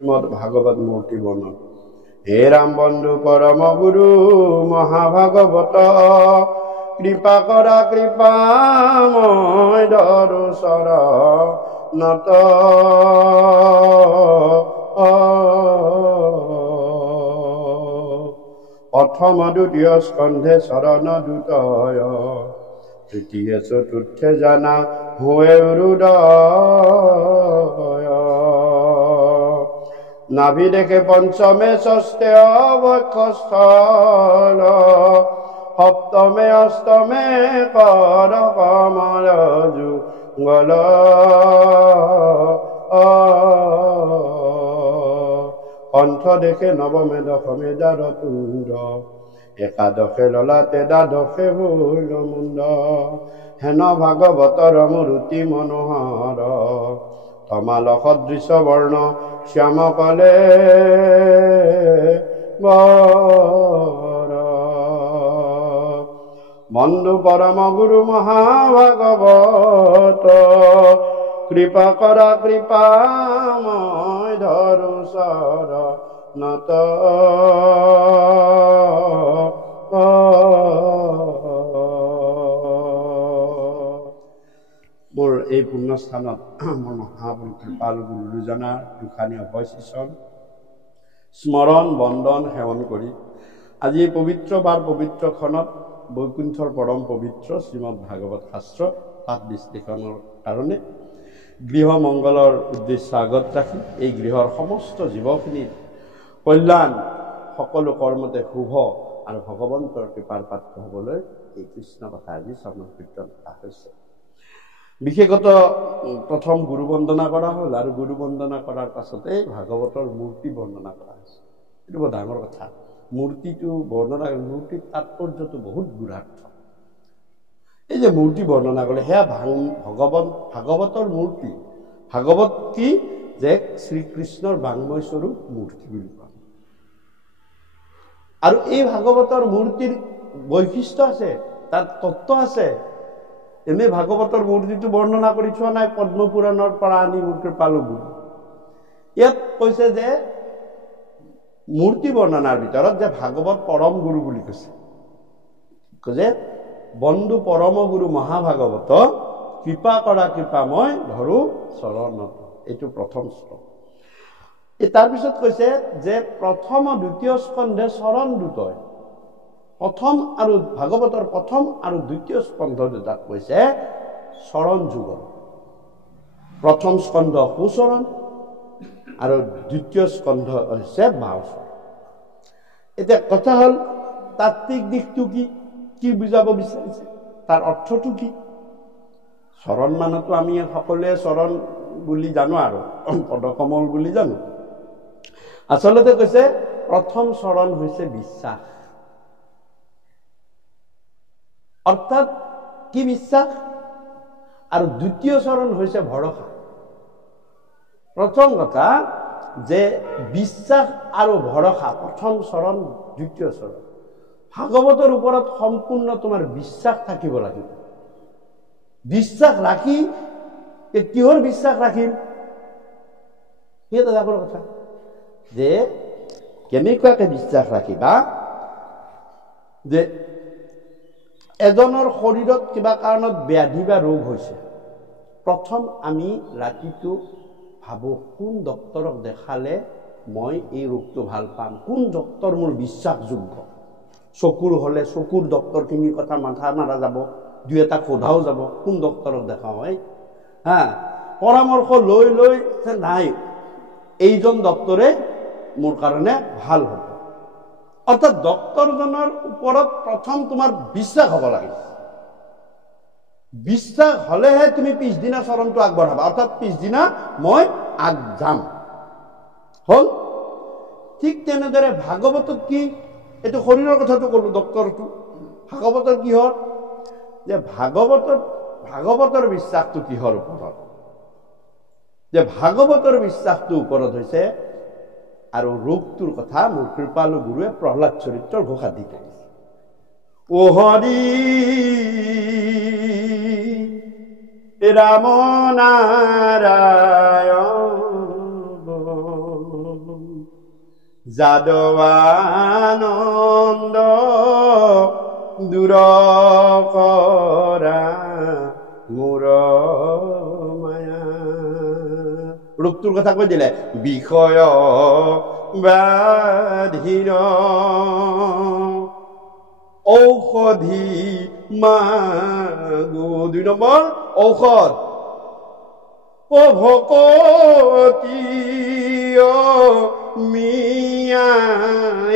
শ্রীমদ ভাগবত মূর্তি বর্ণন। হে রাম বন্ধু পরম গুরু মহাভাগবত, কৃপা করা কৃপাময় ধরু শরণত। প্রথম দ্বিতীয় স্কন্ধে শরণ দূতয়, তৃতীয় চতুর্থে জানা হুয়ে হৃদয়। নাভি দেখে পঞ্চমে ষষ্ঠে অবক্ষস্থল, সপ্তমে অষ্টমে কর কমল যুগল। কণ্ঠ দেখে নবমে দশমে দ্বার তুণ্ড, একাদশে ললাটে দ্বাদশে হইল মুণ্ড। হেন ভাগৱতৰ মূৰ্তি মনোহৰ, তমাল সদৃশ বৰ্ণ শ্যাম কলে বৰ। বন্ধু পৰম গুৰু মহাভাগৱত, কৃপা কৰা কৃপাময় ধৰু শৰণত। মোৰ এই পুণ্যস্থানত মোৰ মহাপুৰুষ কৃপালু গুৰু দুজনাৰ দুখানি অভয়শিষণ স্মৰণ বন্দন সেৱন কৰি আজি এই পবিত্ৰ বাৰ পবিত্ৰ ক্ষণত বৈকুণ্ঠৰ পৰম পবিত্ৰ শ্ৰীমদ ভাগৱত শাস্ত্ৰ পাঠ বিশ্লেষণৰ কাৰণে গৃহ মংগলৰ উদ্দেশ্য আগত ৰাখি এই গৃহৰ সমস্ত জীৱখিনিৰ কল্যাণ, সকলো কৰ্মতে শুভ আৰু ভগৱন্তৰ কৃপাৰ পাত্ৰ হ'বলৈ এই কৃষ্ণ কথা আজি শ্ৰৱণ কীৰ্তন কৰা হৈছে। বিশেষত প্ৰথম গুৰু বন্দনা কৰা হ'ল আৰু গুৰু বন্দনা কৰাৰ পাছতে ভাগৱতৰ মূৰ্তি বৰ্ণনা কৰা হৈছে। এইটো বৰ ডাঙৰ কথা। মূৰ্তিটো বৰ্ণনা, মূৰ্তিৰ তাৎপৰ্যটো বহুত গুঢ়াৰ্থ। এই যে মূৰ্তি বৰ্ণনা কৰিলে সেয়া ভাগৱতৰ মূৰ্তি। ভাগৱত কি যে শ্ৰীকৃষ্ণৰ বাংময় স্বৰূপ মূৰ্তি বুলি কোৱা। আৰু এই ভাগৱতৰ মূৰ্তিৰ বৈশিষ্ট্য আছে, তাত তত্ত্ব আছে। এনে ভাগৱতৰ মূৰ্তিটো বৰ্ণনা কৰি থোৱা নাই পদ্মপুৰাণৰ পৰা আনি মোৰ কৃপালু গুৰু। ইয়াত কৈছে যে মূৰ্তি বৰ্ণনাৰ ভিতৰত যে ভাগৱত পৰম গুৰু বুলি কৈছে, যে বন্ধু পৰম গুৰু মহাভাগৱত, কৃপা কৰা কৃপাময় ধৰু চৰণত। এইটো প্ৰথম শ্লোক। তাৰপিছত কৈছে যে প্ৰথম দ্বিতীয় স্কন্ধে চৰণ দুটয়। প্ৰথম আৰু ভাগৱতৰ প্ৰথম আৰু দ্বিতীয় স্কন্ধ দুটাক কৈছে চৰণ যুগল। প্ৰথম স্কন্ধ সুচৰণ আৰু দ্বিতীয় স্কন্ধ হৈছে বাওচৰণ। এতিয়া কথা হ'ল তাত্ত্বিক দিশটো কি, কি বুজাব বিচাৰিছে, তাৰ অৰ্থটো কি? চৰণ মানেতো আমি সকলোৱে চৰণ বুলি জানো আৰু পদকমল বুলি জানো। আচলতে কৈছে প্ৰথম চৰণ হৈছে বিশ্বাস। অৰ্থাৎ কি বিশ্বাস? আৰু দ্বিতীয় চৰণ হৈছে ভৰসা। প্ৰথম কথা যে বিশ্বাস আৰু ভৰসা, প্ৰথম চৰণ দ্বিতীয় চৰণ। ভাগৱতৰ ওপৰত সম্পূৰ্ণ তোমাৰ বিশ্বাস থাকিব লাগিব। বিশ্বাস ৰাখি কিহৰ বিশ্বাস ৰাখিম? সেইটো ডাঙৰ কথা। যে কেনেকুৱাকে বিশ্বাস ৰাখিবা যে এজনৰ শৰীৰত কিবা কাৰণত ব্যাধি বা ৰোগ হৈছে। প্ৰথম আমি ৰাতিটো ভাবোঁ কোন ডক্তৰক দেখালে মই এই ৰোগটো ভাল পাম, কোন ডক্তৰ মোৰ বিশ্বাসযোগ্য। চকুৰ হ'লে চকুৰ ডক্তৰখিনিৰ কথা মাথা মাৰা যাব, দুই এটা সোধাও যাব, কোন ডক্তৰক দেখাওঁ হয়। পৰামৰ্শ লৈ লৈ নাই এইজন ডক্তৰে মোৰ কাৰণে ভাল হ'ব। অৰ্থাৎ ডক্তৰজনৰ ওপৰত প্ৰথম তোমাৰ বিশ্বাস হ'ব লাগে। বিশ্বাস হ'লেহে তুমি পিছদিনা চৰণটো আগবঢ়াবা, অৰ্থাৎ পিছদিনা মই আগ যাম। হ'ল ঠিক তেনেদৰে ভাগৱতত কি, এইটো শৰীৰৰ কথাটো ক'লো, ডক্তৰটো। ভাগৱতৰ কিহৰ যে ভাগৱতৰ বিশ্বাসটো কিহৰ ওপৰত? যে ভাগৱতৰ বিশ্বাসটোৰ ওপৰত হৈছে, আৰু ৰোগটোৰ কথা মোৰ কৃপালু গুৰুৱে প্ৰহ্লাদ চৰিত্ৰৰ ঘোষা দি থাকিছে। ও হৰি ৰাম নাৰায়ণ যাদৱানন্দ দূৰ কৰা মোৰ মায়া। ৰূপটোৰ কথা কৈ দিলে, বিষয় ব্যাধিৰ ঔষধি মাগো। 2 নম্বৰ ঔষধ, ও ভকতি মিয়া।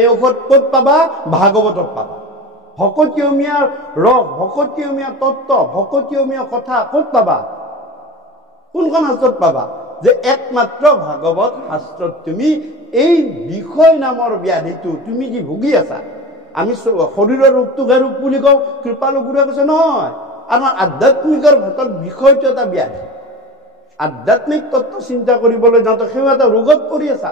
এই ঔষধ ক'ত পাবা? ভাগৱতত পাবা। ভকতীয়মীয়া ৰস, ভকতীয়মীয়া তত্ত্ব, ভকতীয়মীয়া কথা ক'ত পাবা? কোনখন শাস্ত্ৰত পাবা? যে একমাত্ৰ ভাগৱত শাস্ত্ৰত তুমি এই বিষয় নামৰ ব্যাধিটো তুমি যি ভুগি আছা, আমি শৰীৰৰ ৰোগটোকে ৰোগ বুলি কওঁ, কৃপালু গুৰুৱে কৈছে নহয়, আমাৰ আধ্যাত্মিকৰ ভিতৰত বিষয়টো এটা ব্যাধি। আধ্যাত্মিক তত্ত্ব চিন্তা কৰিবলৈ যাওঁতে সেই এটা ৰোগত পৰি আছা,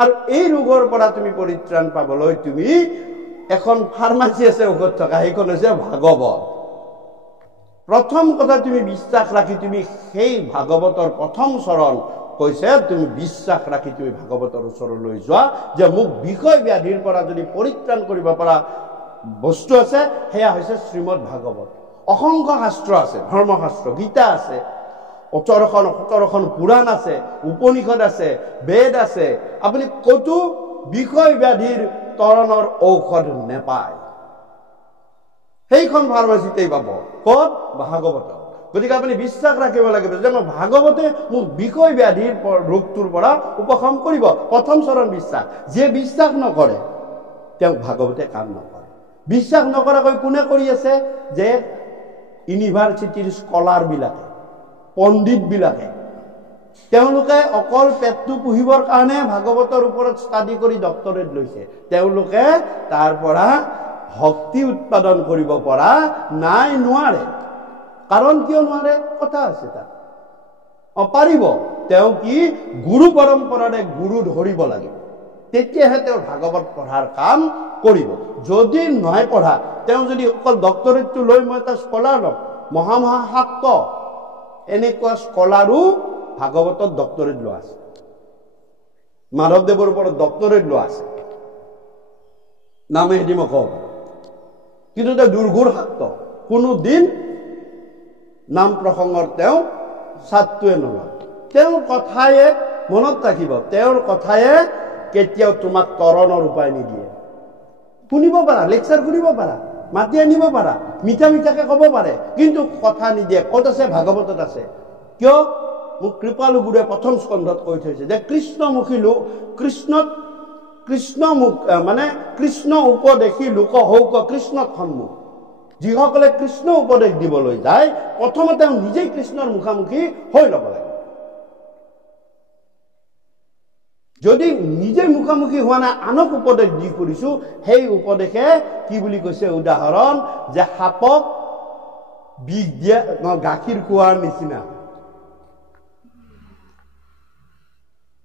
আৰু এই ৰোগৰ পৰা তুমি পৰিত্ৰাণ পাবলৈ তুমি এখন ফাৰ্মাচী আছে ঔষধ থকা, সেইখন হৈছে ভাগৱত। প্ৰথম কথা, তুমি বিশ্বাস ৰাখি তুমি সেই ভাগৱতৰ প্ৰথম চৰণ কৈছে, তুমি বিশ্বাস ৰাখি তুমি ভাগৱতৰ ওচৰলৈ যোৱা, যে মোক বিষয় ব্যাধিৰ পৰা যদি পৰিত্ৰাণ কৰিব পৰা বস্তু আছে, সেয়া হৈছে শ্ৰীমদ ভাগৱত। অসংখ্য শাস্ত্ৰ আছে, ধৰ্মশাস্ত্ৰ, গীতা আছে, 17খন পুৰাণ আছে, উপনিষদ আছে, বেদ আছে। আপুনি ক'তো বিষয় ব্যাধিৰ তৰণৰ ঔষধ নেপায়, সেইখন ফাৰ্মাচীতেই পাব। ক'ত? ভাগৱত। গতিকে আপুনি বিশ্বাস ৰাখিব লাগিব যে মই ভাগৱতে মোক বিষয় ব্যাধিৰ ৰোগটোৰ পৰা উপশম কৰিব। প্ৰথম চৰণ বিশ্বাস। যিয়ে বিশ্বাস নকৰে তেওঁক ভাগৱতে কাম নকৰে। বিশ্বাস নকৰাকৈ কোনে কৰি আছে? যে ইউনিভাৰ্চিটিৰ স্কলাৰ বিলাকে, পণ্ডিত বিলাকে, তেওঁলোকে অকল পেটটো পুহিবৰ কাৰণে ভাগৱতৰ ওপৰত ষ্টাডি কৰি ডক্টৰেট লৈছে। তেওঁলোকে তাৰ পৰা শক্তি উৎপাদন কৰিব পৰা নাই, নোৱাৰে। কাৰণ কিয় নোৱাৰে? কথা আছে তাত। পাৰিব, তেওঁ কি গুৰু পৰম্পৰাৰে গুৰু ধৰিব লাগিব, তেতিয়াহে তেওঁ ভাগৱত পঢ়াৰ কাম কৰিব। যদি নহয় পঢ়া, তেওঁ যদি অকল ডক্টৰেটটো লৈ মই এটা স্কলাৰ ল'ম, মহামহাশাক্ত এনেকুৱা স্কলাৰো ভাগৱতত ডক্টৰেট লোৱা আছে, মাধৱদেৱৰ ওপৰত ডক্টৰেট লোৱা আছে, নামেদি মই কওঁ। কিন্তু তেওঁ দুৰ্ঘুৰ শাক্ত, কোনো দিন নাম প্ৰসংগৰ তেওঁ ছাত্ৰটোৱে নলয়। তেওঁৰ কথায়ে মনত ৰাখিব, তেওঁৰ কথায়ে কেতিয়াও তোমাক তৰণৰ উপায় নিদিয়ে। শুনিব পাৰা, লেকচাৰ শুনিব পাৰা, মাতি আনিব পাৰা, মিঠা মিঠাকে ক'ব পাৰে, কিন্তু কথা নিদিয়ে। ক'ত আছে? ভাগৱতত আছে। কিয়? মোক কৃপালু গুৰুৱে প্ৰথম স্কন্ধত কৈ থৈছে যে কৃষ্ণমুখী লোক, কৃষ্ণ উপদেশী লোক হৌক কৃষ্ণত সন্মুখ। যিসকলে কৃষ্ণ উপদেশ দিবলৈ যায়, প্ৰথমতে নিজেই কৃষ্ণৰ মুখামুখি হৈ ল'ব লাগে। যদি নিজে মুখামুখি হোৱা নাই, আনক উপদেশ দি কৰিছো, সেই উপদেশে কি বুলি কৈছে? উদাহৰণ, যে সাপক বিষ দিয়া গাখীৰ খোৱাৰ নিচিনা।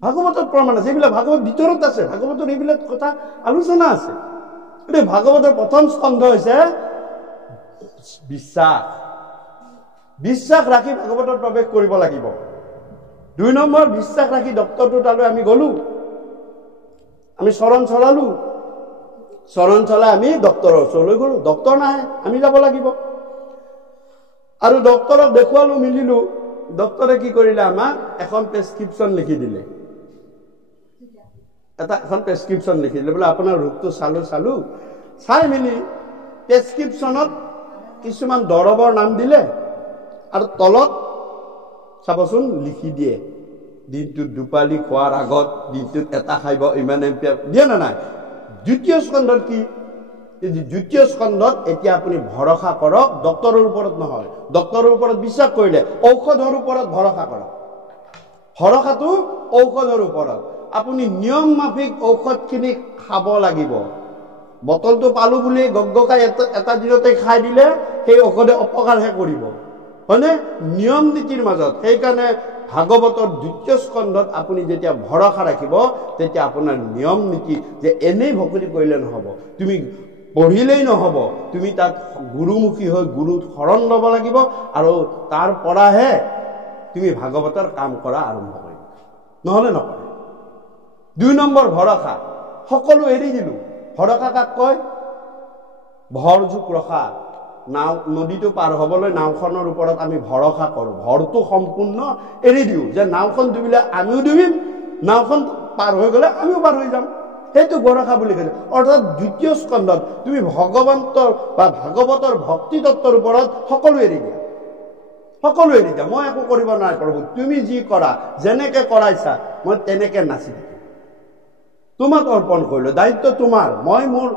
ভাগৱতত প্ৰমাণ আছে, এইবিলাক ভাগৱত ভিতৰত আছে, ভাগৱতৰ এইবিলাক কথা আলোচনা আছে। গতিকে ভাগৱতৰ প্ৰথম স্কন্ধ হৈছে বিশ্বাস। বিশ্বাস ৰাখি ভাগৱতত প্ৰৱেশ কৰিব লাগিব। 2 নম্বৰ, বিশ্বাস ৰাখি ডক্টৰটো তালৈ আমি গলো, আমি চৰণ চলালো, চৰণ চলাই আমি ডক্টৰৰ ওচৰলৈ গলো। ডক্টৰ নাহে, আমি যাব লাগিব। আৰু ডক্টৰক দেখুৱালো, মিলিলো। ডক্টৰে কি কৰিলে? আমাক এখন প্ৰেছক্ৰিপশ্যন লিখি দিলে, এখন প্ৰেছক্ৰিপশ্যন লিখি দিলে, বোলে আপোনাৰ ৰোগটো চালো, চাই মেলি প্ৰেছক্ৰিপশ্যনত কিছুমান দৰৱৰ নাম দিলে, আৰু তলত চাবচোন লিখি দিয়ে, দিনটোত 2 পালি খোৱাৰ আগত দিনটোত এটা খাব, ইমান এম্পিয়াৰ দিয়ে না নাই? দ্বিতীয় স্কন্ধত কি? দ্বিতীয় স্কন্ধত এতিয়া আপুনি ভৰসা কৰক ডক্টৰৰ ওপৰত নহয়, ডক্টৰৰ ওপৰত বিশ্বাস কৰিলে ঔষধৰ ওপৰত ভৰসা কৰক। ভৰসাটো ঔষধৰ ওপৰত। আপুনি নিয়ম মাফিক ঔষধখিনি খাব লাগিব। বটলটো পালো বুলি গগকাই এটা দিনতে খাই দিলে সেই ঔষধে অপকাৰহে কৰিব, হয়নে? নিয়ম নীতিৰ মাজত। সেইকাৰণে ভাগৱতৰ 2য় স্কন্ধত আপুনি যেতিয়া ভৰসা ৰাখিব, তেতিয়া আপোনাৰ নিয়ম নীতি, যে এনেই ভক্তি কৰিলে নহ'ব, তুমি পঢ়িলেই নহ'ব, তুমি তাত গুৰুমুখী হৈ গুৰুত শৰণ ল'ব লাগিব, আৰু তাৰ পৰাহে তুমি ভাগৱতৰ কাম কৰা আৰম্ভ কৰিবা, নহ'লে নকৰে। 2 নম্বৰ ভৰসা, সকলো এৰি দিলো। ভৰসা কাক কয়? ভৰ জোক ৰখা, নাও নদীটো পাৰ হবলৈ নাওখনৰ ওপৰত আমি ভৰসা কৰো, ভৰটো সম্পূৰ্ণ এৰি দিওঁ যে নাওখন ডুবিলে আমিও ডুবিম, নাওখন পাৰ হৈ গলে আমিও পাৰ হৈ যাম, সেইটো ভৰসা বুলি কৈছে। অৰ্থাৎ দ্বিতীয় স্কন্ধত তুমি ভগৱন্তৰ বা ভাগৱতৰ ভক্তি তত্ত্বৰ ওপৰত সকলো এৰি দিয়া, সকলো এৰি দিয়া। মই একো কৰিব নাই প্ৰভু, তুমি যি কৰা, যেনেকে কৰাইছা মই তেনেকে নাচি থাকিম, তোমাক অৰ্পণ কৰিলো, দায়িত্ব তোমাৰ, মই মোৰ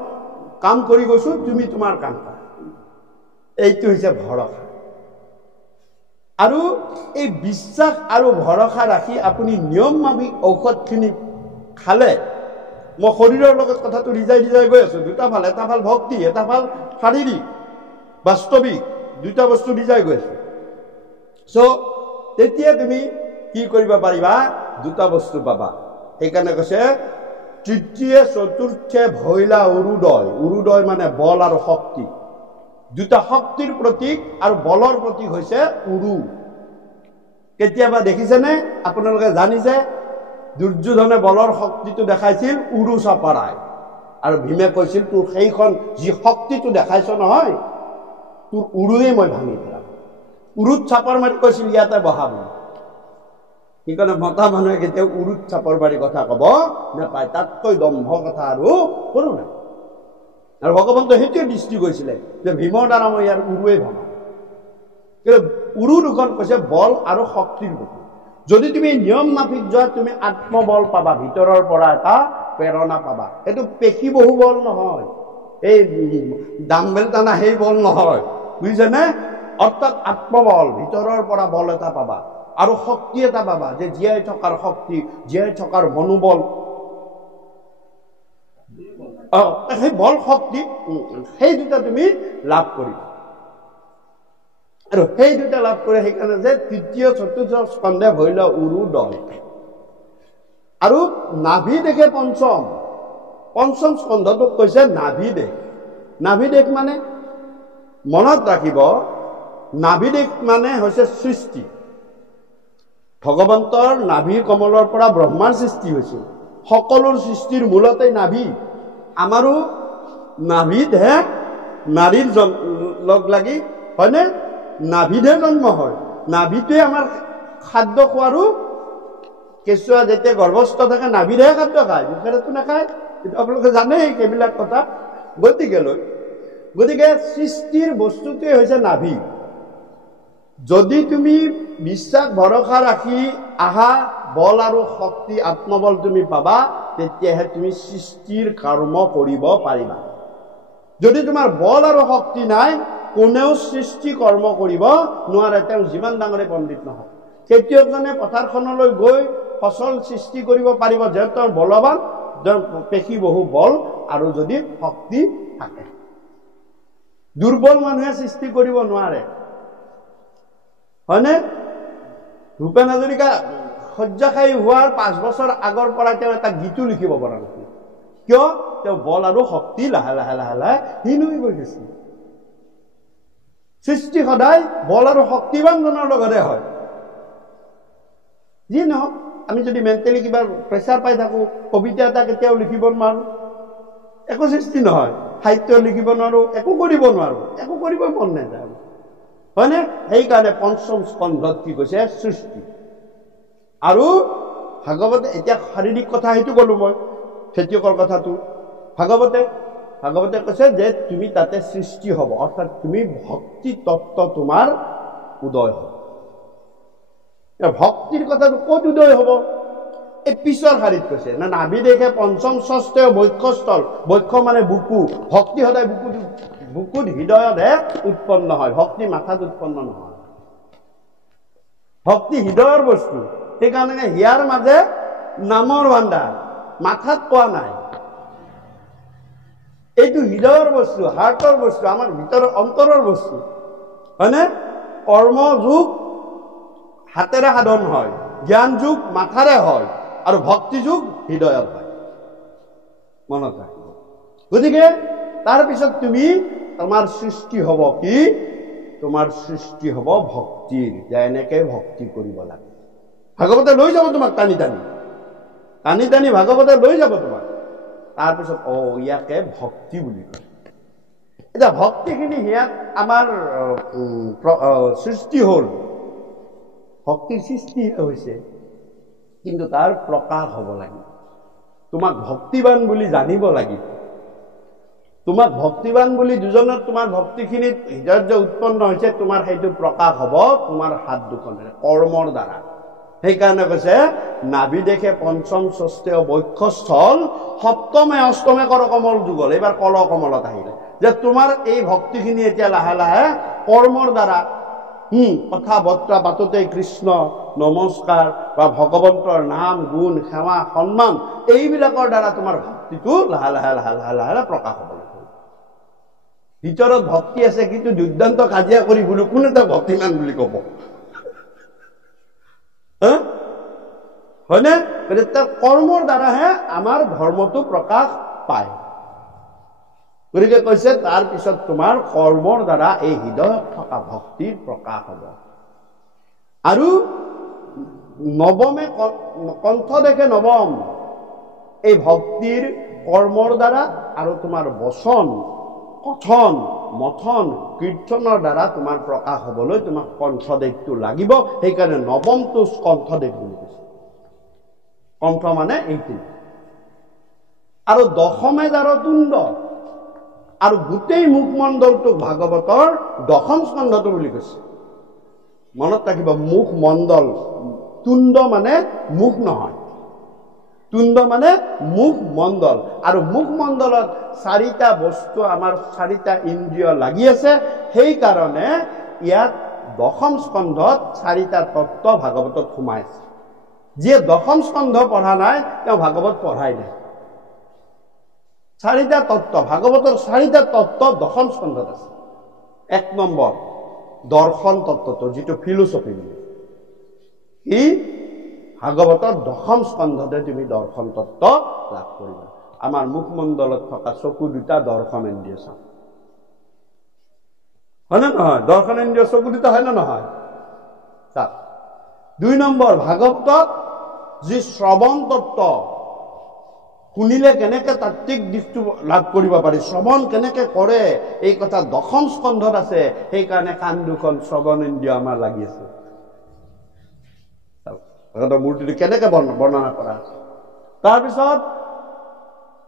কাম কৰি গৈছো, তুমি তোমাৰ কাম কৰা। এইটো হৈছে ভৰসা। আৰু এই বিশ্বাস আৰু ভৰসা ৰাখি আপুনি নিয়ম মাফিক ঔষধখিনি খালে, মই শৰীৰৰ লগত কথাটো ৰিজাই গৈ আছো, দুটা ফাল, এটা ফাল ভক্তি, এটা ফাল শাৰীৰিক বাস্তৱিক, দুটা বস্তু ৰিজাই গৈ আছো। তেতিয়া তুমি কি কৰিব পাৰিবা? দুটা বস্তু পাবা। সেইকাৰণে কৈছে তৃতীয় চতুৰ্থে ভৈলা উৰুদয়। উৰুদয় মানে বল আৰু শক্তি, দুটা শক্তিৰ প্ৰতীক আৰু বলৰ প্ৰতীক হৈছে উৰু। কেতিয়াবা দেখিছেনে, আপোনালোকে জানিছে দুৰ্যোধনে বলৰ শক্তিটো দেখাইছিল উৰু চাপাৰাই, আৰু ভীমে কৈছিল তোৰ সেইখন যি শক্তিটো দেখাইছ নহয়, তোৰ উৰুৱে মই ভাঙি পেলাম। উৰুত চাপৰ মাৰি কৈছিল ইয়াতে বহাব। সেইকাৰণে মতা মানুহে কেতিয়াও উৰুত চাপৰ মাৰি কথা কব নাপায়, তাতকৈ দম্ভ কথা আৰু কোনো নাই। আৰু ভগৱন্ত সেইটোৱে দৃষ্টি কৰিছিলে যে ভীমৰ দ্বাৰা মই ইয়াৰ উৰুৱে ভাঙাম। কিন্তু উৰু দুখন কৈছে বল আৰু শক্তিৰ প্ৰতি। যদি তুমি নিয়ম মাফিক যোৱা, তুমি আত্মবল পাবা, ভিতৰৰ পৰা এটা প্ৰেৰণা পাবা। এইটো পেশী বহু বল নহয়, এই ডাম্বেল টানা সেই বল নহয়, বুজিছেনে? অৰ্থাৎ আত্মবল, ভিতৰৰ পৰা বল এটা পাবা আৰু শক্তি এটা পাবা, যে জীয়াই থকাৰ শক্তি, জীয়াই থকাৰ মনোবল, সেই বল শক্তি, সেই দুটা তুমি লাভ কৰিবা। আৰু সেই দুটা লাভ কৰে সেইকাৰণে যে তৃতীয় চতুৰ্থ স্কন্ধে ভৈল উৰুদয়। আৰু নাভি দেশে পঞ্চম স্কন্ধটোক কৈছে নাভি দেশ। নাভি দেশ মানে মনত ৰাখিব, নাভি দেশ মানে হৈছে সৃষ্টি। ভগৱন্তৰ নাভি কমলৰ পৰা ব্ৰহ্মাৰ সৃষ্টি হৈছিল। সকলো সৃষ্টিৰ মূলতে নাভি। আমাৰো নাভি দেহ নাৰীৰ লগ লাগি, হয়নে? নাভিদে জন্ম হয়। নাভিটোৱে আমাৰ খাদ্য খোৱাৰো, কেঁচুৱা যেতিয়া গৰ্ভস্থ থাকে নাভিদহে খাদ্য খায়, মুখেৰেতো নাখায়। কিন্তু আপোনালোকে জানেই সেইবিলাক কথা। গতিকে সৃষ্টিৰ বস্তুটোৱে হৈছে নাভি। যদি তুমি বিশ্বাস ভৰসা ৰাখি আহা, বল আৰু শক্তি আত্মবল তুমি পাবা, তেতিয়াহে তুমি সৃষ্টিৰ কৰ্ম কৰিব পাৰিবা। যদি তোমাৰ বল আৰু শক্তি নাই, কোনেও সৃষ্টি কৰ্ম কৰিব নোৱাৰে, তেওঁ যিমান ডাঙৰে পণ্ডিত নহয়। খেতিয়কজনে পথাৰখনলৈ গৈ ফচল সৃষ্টি কৰিব পাৰিব যে তেওঁৰ বলৱান, পেশী বহু বল আৰু যদি শক্তি থাকে। দুৰ্বল মানুহে সৃষ্টি কৰিব নোৱাৰে, হয়নে? ভূপেন হাজৰিকা শয্যাশায়ী হোৱাৰ 5 বছৰ আগৰ পৰা তেওঁ এটা গীতো লিখিব পৰা নাছিল। কিয়? তেওঁ বল আৰু শক্তি লাহে লাহে লাহে লাহে হীন হৈ গৈ গৈছিল। সৃষ্টি সদায় বল আৰু শক্তিবানজনৰ লগতে হয়। যি নহওক, আমি যদি মেণ্টেলি কিবা প্ৰেছাৰ পাই থাকো, কবিতা এটা কেতিয়াও লিখিব নোৱাৰো, একো সৃষ্টি নহয়। সাহিত্য লিখিব নোৱাৰো, একো কৰিব নোৱাৰো, একো কৰিব মন নাযায়, হয়নে? সেইকাৰণে পঞ্চম স্কন্ধত কি কৈছে? সৃষ্টি। আৰু ভাগৱতে, এতিয়া শাৰীৰিক কথা সেইটো কলো মই, খেতিয়কৰ কথাটো। ভাগৱতে কৈছে যে তুমি তাতে সৃষ্টি হব, অৰ্থাৎ তুমি ভক্তি তত্ত্ব তোমাৰ উদয় হব। ভক্তিৰ কথাটো ক'ত উদয় হব? এই পিছৰ শাৰীত কৈছে না, নাভি দেশে পঞ্চম ষষ্ঠ বক্ষস্থল। বক্ষ মানে বুকু। ভক্তি সদায় বুকুত হৃদয়তহে উৎপন্ন হয়, ভক্তি মাথাত উৎপন্ন নহয়। ভক্তি হৃদয়ৰ বস্তু। সেইকাৰণে হিয়াৰ মাজে নামৰ ভাণ্ডাৰ, মাথাত কোৱা নাই। এইটো হৃদয়ৰ বস্তু, হাৰ্টৰ বস্তু, আমাৰ ভিতৰৰ অন্তৰৰ বস্তু, হয়নে? কৰ্মযোগ হাতেৰে সাধন হয়, জ্ঞান যোগ মাথাৰে হয়, আৰু ভক্তি যোগ হৃদয়ত হয়। মনত ৰাখিব। গতিকে তাৰপিছত তুমি, তোমাৰ সৃষ্টি হব কি? তোমাৰ সৃষ্টি হব ভক্তিৰ, যে এনেকে ভক্তি কৰিব লাগে। ভাগৱতে লৈ যাব তোমাক টানি টানি। টানি টানি ভাগৱতে লৈ যাব তোমাক। তাৰপিছত ইয়াকে ভক্তি বুলি কয়। এতিয়া ভক্তিখিনি ইয়াত আমাৰ সৃষ্টি হ'ল, ভক্তিৰ সৃষ্টি হৈছে, কিন্তু তাৰ প্ৰকাশ হ'ব লাগিব। তোমাক ভক্তিবান বুলি জানিব লাগিব। তোমাক ভক্তিবান বুলি দুজনত তোমাৰ ভক্তিখিনিত হৃদয়ত যে উৎপন্ন হৈছে, তোমাৰ সেইটো প্ৰকাশ হ'ব তোমাৰ হাত দুখনেৰে, কৰ্মৰ দ্বাৰা। সেইকাৰণে কৈছে নাভি দেখে পঞ্চম ষষ্ঠেয় বক্ষস্থল সপ্তমে অষ্টমে কৰ কমল যুগল। এইবাৰ কল কমলত আহিলে যে তোমাৰ এই ভক্তিখিনি এতিয়া লাহে লাহে কৰ্মৰ দ্বাৰা, কথা বতৰা পাতোতে কৃষ্ণ নমস্কাৰ বা ভগৱন্তৰ নাম গুণ সেৱা সন্মান এইবিলাকৰ দ্বাৰা তোমাৰ ভক্তিটো লাহে লাহে লাহে লাহে লাহে প্ৰকাশ হ'ব। ভিতৰত ভক্তি আছে, কিন্তু দুৰ্দান্ত কাজিয়া কৰি বোলো কোন এটা ভক্তিমান বুলি কব, হয়নে? তাৰ কৰ্মৰ দ্বাৰাহে আমাৰ ধৰ্মটো প্ৰকাশ পায়। গতিকে কৈছে তাৰপিছত তোমাৰ কৰ্মৰ দ্বাৰা এই হৃদয়ত থকা ভক্তিৰ প্ৰকাশ হ'ব। আৰু নৱমে কণ্ঠ দেখে নৱম, এই ভক্তিৰ কৰ্মৰ দ্বাৰা আৰু তোমাৰ বচন কথন মথন কীৰ্তনৰ দ্বাৰা তোমাৰ প্ৰকাশ হবলৈ তোমাক কণ্ঠদেশটো লাগিব। সেইকাৰণে নৱমটো কণ্ঠদেশ বুলি কৈছে। কণ্ঠ মানে এইটো। আৰু দশমে যাৰ তুণ্ড, আৰু গোটেই মুখমণ্ডলটোক ভাগৱতৰ দশম স্কন্ধটো বুলি কৈছে। মনত ৰাখিব, মুখমণ্ডল, তুণ্ড মানে মুখ নহয়, তুণ্ড মানে মুখমণ্ডল। আৰু মুখমণ্ডলত চাৰিটা বস্তু, আমাৰ চাৰিটা ইন্দ্ৰিয় লাগি আছে। সেইকাৰণে ইয়াত দশম স্কন্ধত চাৰিটা তত্ত্ব ভাগৱতত সোমাই আছে। যিয়ে দশম স্কন্ধ পঢ়া নাই তেওঁ ভাগৱত পঢ়াই নাই। চাৰিটা তত্ত্ব, ভাগৱতৰ চাৰিটা তত্ত্ব দশম স্কন্ধত আছে। 1 নম্বৰ দৰ্শন তত্ত্বটো, যিটো ফিলচফি বুলি, ই ভাগৱতৰ দশম স্কন্ধতে তুমি দৰ্শন তত্ত্ব লাভ কৰিবা। আমাৰ মুখমণ্ডলত থকা চকু দুটা দৰ্শনেন্দ্ৰিয় চাম, হয় নে নহয়? দৰ্শনেন্দ্ৰিয় চকু দুটা হয় নে নহয়? 2 নম্বৰ ভাগৱতত যি শ্ৰৱণ তত্ত্ব, শুনিলে কেনেকে তাত্ত্বিক দিশটো লাভ কৰিব পাৰি, শ্ৰৱণ কেনেকে কৰে, এই কথা দশম স্কন্ধত আছে। সেইকাৰণে কাণ দুখন শ্ৰৱণেন্দ্ৰিয় আমাৰ লাগি আছে। ভাগৱতৰ মূৰ্তিটো কেনেকে বৰ্ণনা কৰা আছে।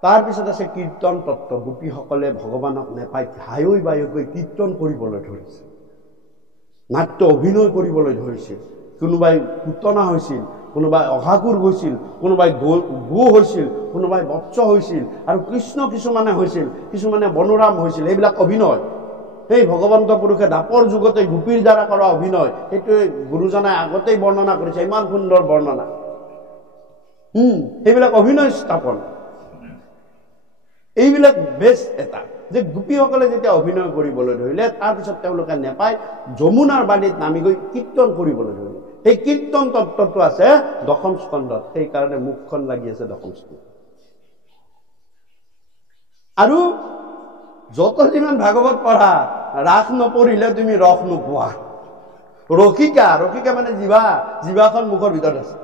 তাৰপিছত আছে কীৰ্তন তত্ত্ব। গোপীসকলে ভগৱানক নেপাই হায়ৈ বায়কৈ কীৰ্তন কৰিবলৈ ধৰিছে, নাট্য অভিনয় কৰিবলৈ ধৰিছিল। কোনোবাই পুতনা হৈছিল, কোনোবাই অঘাসুৰ হৈছিল, কোনোবাই গো হৈছিল, কোনোবাই বৎস হৈছিল, আৰু কৃষ্ণ কিছুমানে হৈছিল, কিছুমানে বনোৰাম হৈছিল। সেইবিলাক অভিনয়। সেই ভগৱন্ত পুৰুষে দাপৰ যুগতে গোপীৰ দ্বাৰা কৰা অভিনয়, সেইটোৱে গুৰুজনাই আগতেই বৰ্ণনা কৰিছে। ইমান সুন্দৰ বৰ্ণনা। সেইবিলাক অভিনয় স্থাপন। এইবিলাক বেছ এটা যে গোপীসকলে যেতিয়া অভিনয় কৰিবলৈ ধৰিলে, তাৰপিছত তেওঁলোকে নেপাই যমুনাৰ বাণীত নামি গৈ কীৰ্তন কৰিবলৈ ধৰিলে। সেই কীৰ্তন তত্ত্বটো আছে দশম স্কন্ধত। সেইকাৰণে মুখখন লাগি আছে দশম স্কন্ধ। আৰু যত যিমান ভাগৱত পঢ়া, ৰাস নপঢ়িলে তুমি ৰস নোপোৱা। ৰসিকা, ৰসিকা মানে জিভাখন মুখৰ ভিতৰত আছে।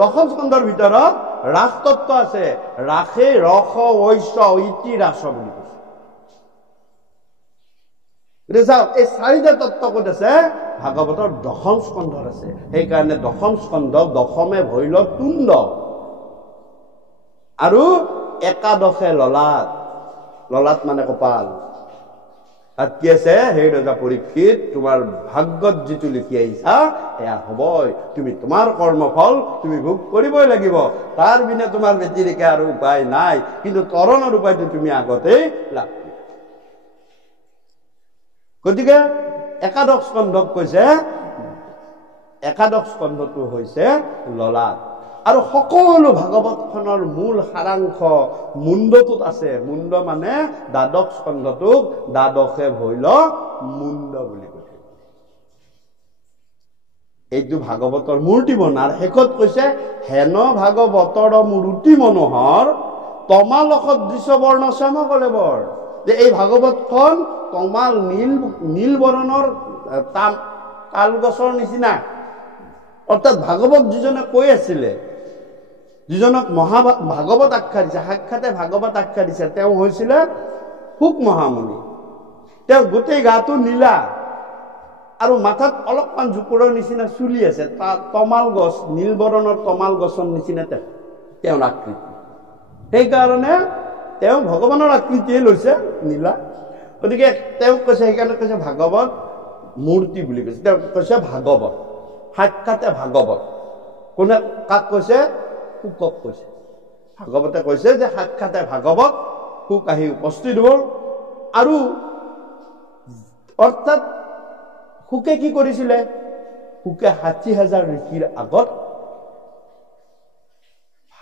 দশম স্কন্ধৰ ভিতৰত ৰাস তত্ত্ব আছে। ৰাসে ৰস ঐশ্য ইতি ৰাস বুলি কৈছে। এই চাৰিটা তত্ত্ব ক'ত আছে? ভাগৱতৰ দশম স্কন্ধত আছে। সেইকাৰণে দশম স্কন্ধ দশমে ভৈল তুণ্ড, আৰু একাদশে ললাট। ললাট মানে কপাল। তাত কি আছে? সেই ৰজা পৰীক্ষিত, তোমাৰ ভাগ্যত যিটো লিখি আহিছা সেয়া হবই। তুমি তোমাৰ কৰ্মফল তুমি ভোগ কৰিবই লাগিব। তাৰ বিনা তোমাৰ ব্যতিৰেকে আৰু উপায় নাই। কিন্তু তৰণৰ উপায়টো তুমি আগতেই লাভ কৰিবা। গতিকে একাদশ স্কন্ধক কৈছে, একাদশ স্কন্ধটো হৈছে ললাট। আৰু সকলো ভাগৱতখনৰ মূল সাৰাংশ মুণ্ডটোত আছে। মুণ্ড মানে দ্বাদশ স্কন্ধটোক দ্বাদশে ভৈল মুণ্ড বুলি কৈছে। এইটো ভাগৱতৰ মূৰ্তি বনাৰ শেষত কৈছে, হেন ভাগৱতৰ মূৰ্তি মনোহৰ তমালকত দৃশ্য বৰ্ণ শ্যাম কলে বৰ। যে এই ভাগৱতখন তমাল নীল বৰণৰ তাল গছৰ নিচিনা। অৰ্থাৎ ভাগৱত যিজনে কৈ আছিলে, যিজনক ভাগৱত আখ্যা দিছে, সাক্ষাতে ভাগৱত আখ্যা দিছে, তেওঁ হৈছিলে শুক মহামুনি। তেওঁ গোটেই গাটো নীলা আৰু মাথাত অলপমান জোপোৰৰ নিচিনা চুলি আছে, তমাল গছ, নীলবৰণৰ তমাল গছৰ নিচিনা তেওঁৰ আকৃতি। সেইকাৰণে তেওঁ ভগৱানৰ আকৃতিয়ে লৈছে নীলা। গতিকে তেওঁক কৈছে, সেইকাৰণে কৈছে ভাগৱত মূৰ্তি বুলি কৈছে। তেওঁ কৈছে ভাগৱত, সাক্ষাতে ভাগৱত। কোনে কাক কৈছে? শুকক কৈছে। ভাগৱতে কৈছে যে সাক্ষাতে ভাগৱত, শুক আহি উপস্থিত হ'ল। আৰু অৰ্থাৎ শুকে কি কৰিছিলে? শুকে ৬০,০০০ ঋষিৰ আগত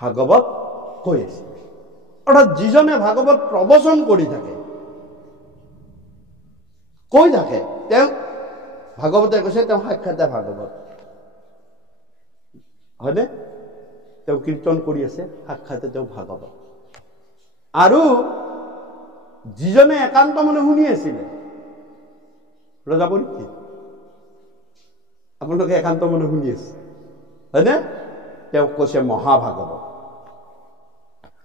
ভাগৱত কৈ আছিল। অৰ্থাৎ যিজনে ভাগৱত প্ৰবচন কৰি থাকে, কৈ থাকে, তেওঁ ভাগৱতে কৈছে তেওঁ সাক্ষাতে ভাগৱত, হয়নে? তেওঁ কীৰ্তন কৰি আছে, সাক্ষাতে তেওঁ ভাগৱত। আৰু যিজনে একান্ত মনে শুনি আছিলে, ৰজাপৰীক্ষিত, আপোনালোকে একান্ত মনে শুনি আছে, হয়নে? তেওঁক কৈছে মহাভাগৱত।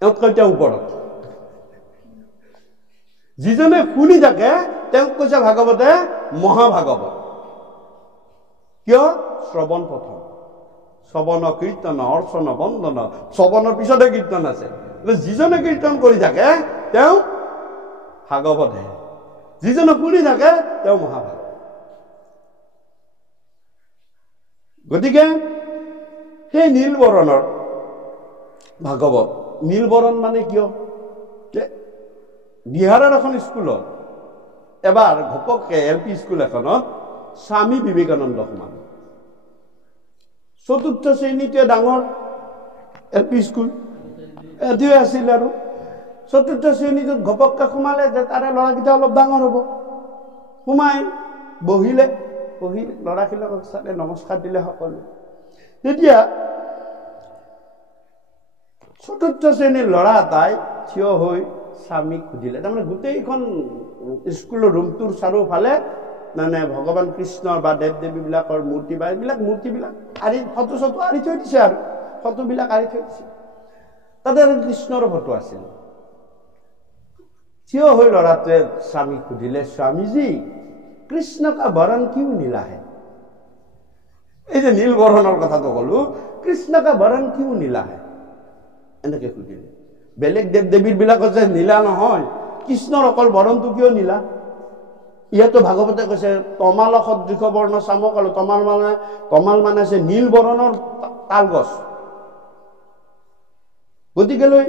তেওঁতকৈ তেওঁ ওপৰত। যিজনে শুনি থাকে তেওঁক কৈছে ভাগৱতে মহাভাগৱত। কিয়? শ্ৰৱণ প্ৰথম, শ্ৰৱণ কীৰ্তন অৰ্চন বন্দন, শ্ৰৱণৰ পিছতে কীৰ্তন আছে। যিজনে কীৰ্তন কৰি থাকে তেওঁ ভাগৱতহে, যিজনে শুনি থাকে তেওঁ মহাভাগৱত। গতিকে সেই নীলবৰণৰ ভাগৱত, নীলবৰণ মানে কিয়? বিহাৰৰ এখন স্কুলত এবাৰ ঘপককে LP স্কুল এখনত স্বামী বিবেকানন্দ সোমাল। ৪ৰ্থ শ্ৰেণীটোৱে ডাঙৰ LP স্কুল এটোৱে আছিল। আৰু ৪ৰ্থ শ্ৰেণীটোত ঘপককে সোমালে যে তাৰে ল'ৰাকেইটা অলপ ডাঙৰ হ'ব। সোমাই বহিলে, বহি ল'ৰাবিলাকক চালে, নমস্কাৰ দিলে সকলো। তেতিয়া ৪ৰ্থ শ্ৰেণীৰ ল'ৰা এটাই থিয় হৈ স্বামীক সুধিলে। তাৰমানে গোটেইখন স্কুলৰ ৰুমটোৰ চাৰিওফালে মানে ভগৱান কৃষ্ণৰ বা দেৱ দেৱীবিলাকৰ মূৰ্তি বা এইবিলাক মূৰ্তিবিলাক আৰি ফটো চটো আৰি থৈ দিছে, আৰু ফটোবিলাক আৰি থৈ দিছে। তাতে কৃষ্ণৰ ফটো আছিল। থিয় হৈ ল'ৰাটোৱে স্বামীক সুধিলে, স্বামীজী কৃষ্ণ কা বৰণ কিয় নীলা হে? এই যে নীল বৰণৰ কথাটো কলো, কৃষ্ণ কা বৰণ কিয় নীলা হে? এনেকে সুধিলে। বেলেগ দেৱ দেৱীৰ বিলাকত যে নীলা নহয়, কৃষ্ণৰ অকল বৰণটো কিয় নীলা? ইয়াতো ভাগৱতে কৈছে তমাল সদৃশ বৰ্ণ চামক, আৰু তমাল মানে আছে নীল বৰণৰ তাল গছ। গতিকে লৈ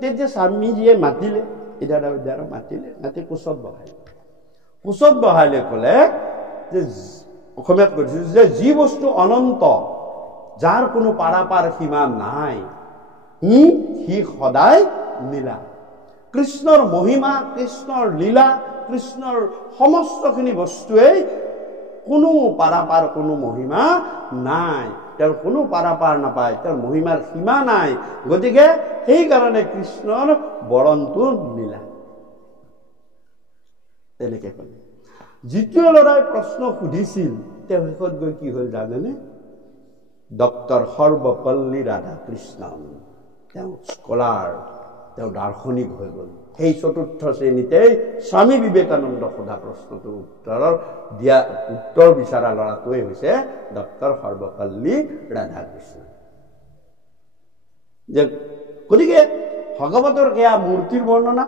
তেতিয়া স্বামীজীয়ে মাতিলে, ইদাৰ মাতিলে, মাতি কোচত বহাই, কোচত বহাইলে ক'লে যে, অসমীয়াত কৈছে যে যি বস্তু অনন্ত, যাৰ কোনো পাৰাপাৰ সীমা নাই, সি সদায় লীলা। কৃষ্ণৰ মহিমা, কৃষ্ণৰ লীলা, কৃষ্ণৰ সমস্তখিনি বস্তুৱেই কোনো পাৰাপাৰ, কোনো মহিমা নাই। তেওঁৰ কোনো পাৰাপাৰ নাপায়, তেওঁৰ মহিমাৰ সীমা নাই। গতিকে সেইকাৰণে কৃষ্ণৰ বৰণটো লীলা। তেনেকে ক'লে। যিটোৱে ল'ৰাই প্ৰশ্ন সুধিছিল তেওঁ শেষত গৈ কি হ'ল জানেনে? ডক্টৰ সৰ্বপল্লী ৰাধাকৃষ্ণন, তেওঁ স্কলাৰ, তেওঁ দাৰ্শনিক হৈ গ'ল। সেই ৪ৰ্থ শ্ৰেণীতেই স্বামী বিবেকানন্দ সোধা প্ৰশ্নটোৰ উত্তৰ বিচৰা ল'ৰাটোৱে হৈছে ডক্টৰ সৰ্বপল্লী ৰাধাকৃষ্ণ। যে গতিকে ভাগৱতৰ এয়া মূৰ্তিৰ বৰ্ণনা।